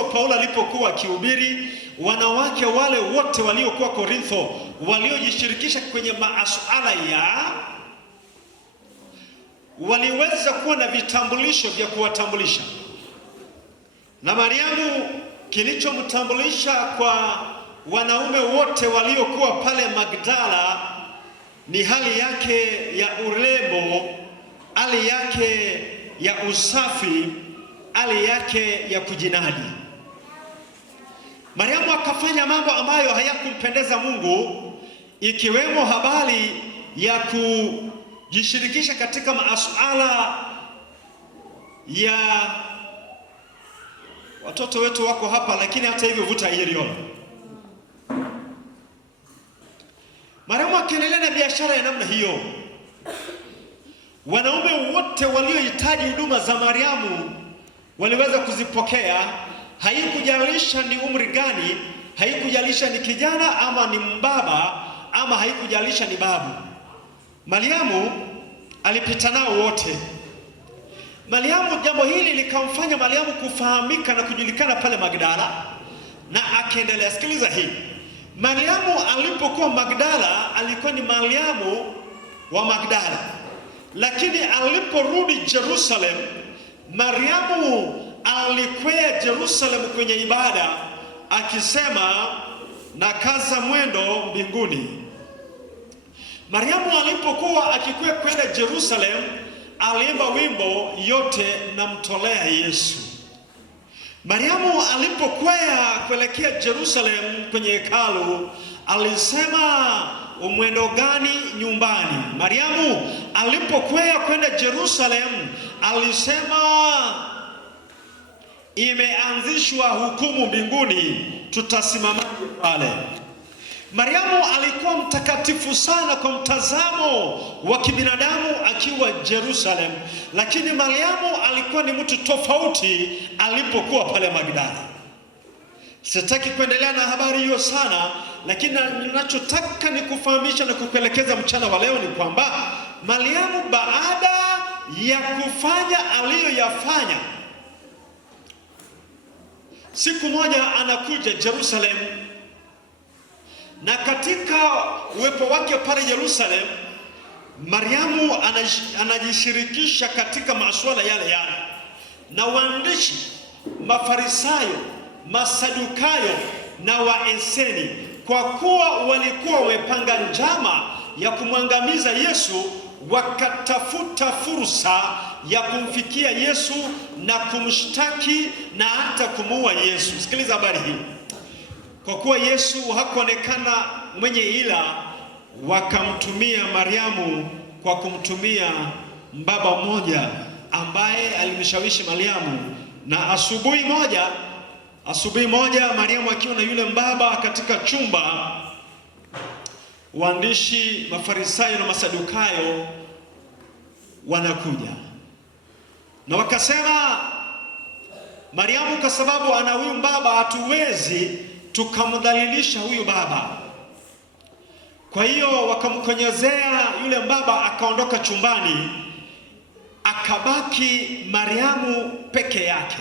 Paulo alipokuwa akihubiri, wanawake wale wote waliokuwa Korintho waliojishirikisha kwenye masuala ya waliweza kuwa na vitambulisho vya kuwatambulisha. Na Mariamu, kilichomtambulisha kwa wanaume wote waliokuwa pale Magdala ni hali yake ya urembo, hali yake ya usafi, hali yake ya kujinadi. Mariamu akafanya mambo ambayo hayakumpendeza Mungu, ikiwemo habari ya kujishirikisha katika masuala ya watoto wetu wako hapa, lakini hata hivyo vuta hilo. Mariamu akaendelea na biashara ya namna hiyo. Wanaume wote waliohitaji huduma za Mariamu waliweza kuzipokea. Haikujalisha ni umri gani, haikujalisha ni kijana ama ni mbaba, ama haikujalisha ni babu. Mariamu alipita nao wote. Mariamu, jambo hili likamfanya Mariamu kufahamika na kujulikana pale Magdala, na akaendelea. Sikiliza hii. Mariamu alipokuwa Magdala alikuwa ni Mariamu wa Magdala, lakini aliporudi Jerusalem, Mariamu alikwea Jerusalem kwenye ibada akisema na kaza mwendo mbinguni. Mariamu alipokuwa akikwea kwenda Jerusalem aliimba wimbo yote namtolea Yesu. Mariamu alipokwea kuelekea Jerusalem kwenye hekalu alisema umwendo gani nyumbani. Mariamu alipokwea kwenda Jerusalem alisema imeanzishwa hukumu mbinguni, tutasimamaje pale? Mariamu alikuwa mtakatifu sana kwa mtazamo wa kibinadamu akiwa Jerusalem, lakini Mariamu alikuwa ni mtu tofauti alipokuwa pale Magdala. Sitaki kuendelea na habari hiyo sana, lakini ninachotaka ni kufahamisha na kukuelekeza mchana wa leo ni kwamba Mariamu baada ya kufanya aliyoyafanya, siku moja anakuja Jerusalem, na katika uwepo wake pale Jerusalem, Mariamu anajishirikisha katika masuala yale yale na waandishi, Mafarisayo, Masadukayo na Waeseni, kwa kuwa walikuwa wamepanga njama ya kumwangamiza Yesu. Wakatafuta fursa ya kumfikia Yesu na kumshtaki na hata kumuua Yesu. Sikiliza habari hii. Kwa kuwa Yesu hakuonekana mwenye ila, wakamtumia Mariamu kwa kumtumia mbaba mmoja ambaye alimshawishi Mariamu. Na asubuhi moja Mariamu akiwa na yule mbaba katika chumba, waandishi, Mafarisayo na Masadukayo wanakuja na wakasema, Mariamu, kwa sababu ana huyu mbaba hatuwezi tukamdhalilisha huyu baba. Kwa hiyo wakamkonyezea yule mbaba, akaondoka chumbani, akabaki Mariamu peke yake.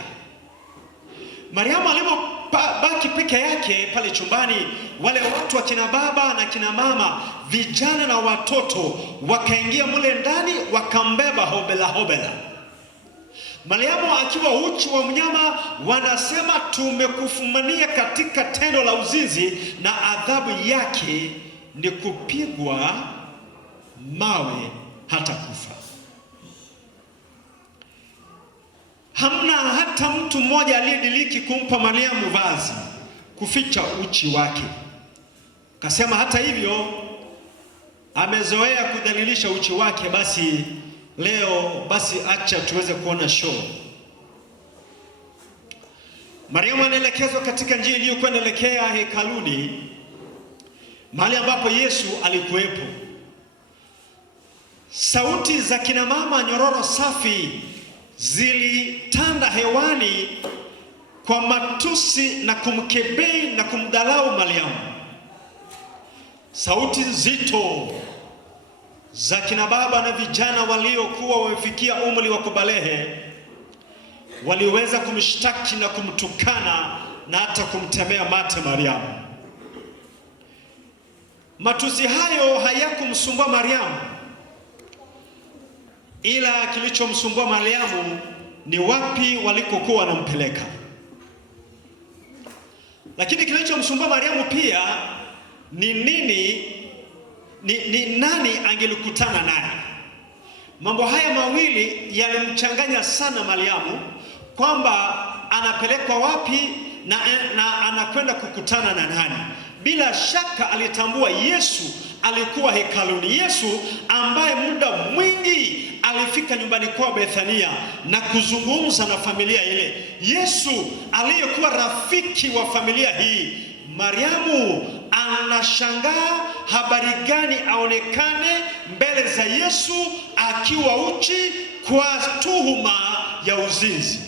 Mariamu alipobaki peke yake pale chumbani, wale watu wa kina baba na kina mama, vijana na watoto wakaingia mule ndani, wakambeba hobela. Mariamu akiwa uchi wa mnyama, wanasema tumekufumania katika tendo la uzinzi, na adhabu yake ni kupigwa mawe hata kufa. Hamna hata mtu mmoja aliyediriki kumpa Mariamu vazi kuficha uchi wake. Kasema hata hivyo amezoea kudhalilisha uchi wake, basi leo acha tuweze kuona show. Mariamu anaelekezwa katika njia iliyokuwa inaelekea hekaluni, mahali ambapo Yesu alikuwepo. Sauti za kina mama nyororo safi zilitanda hewani kwa matusi na kumkebei na kumdhalau Mariamu. Sauti nzito za kina baba na vijana waliokuwa wamefikia umri wa kubalehe waliweza kumshtaki na kumtukana na hata kumtemea mate Mariamu. Matusi hayo hayakumsumbua Mariamu, ila kilichomsumbua Mariamu ni wapi walikokuwa wanampeleka. Lakini kilichomsumbua Mariamu pia ni nani angelikutana naye. Mambo haya mawili yalimchanganya sana Mariamu, kwamba anapelekwa wapi na anakwenda kukutana na nani. Bila shaka alitambua Yesu alikuwa hekaluni, Yesu ambaye muda mwingi alifika nyumbani kwa Bethania na kuzungumza na familia ile, Yesu aliyekuwa rafiki wa familia hii. Mariamu anashangaa habari gani aonekane mbele za Yesu akiwa uchi kwa tuhuma ya uzinzi.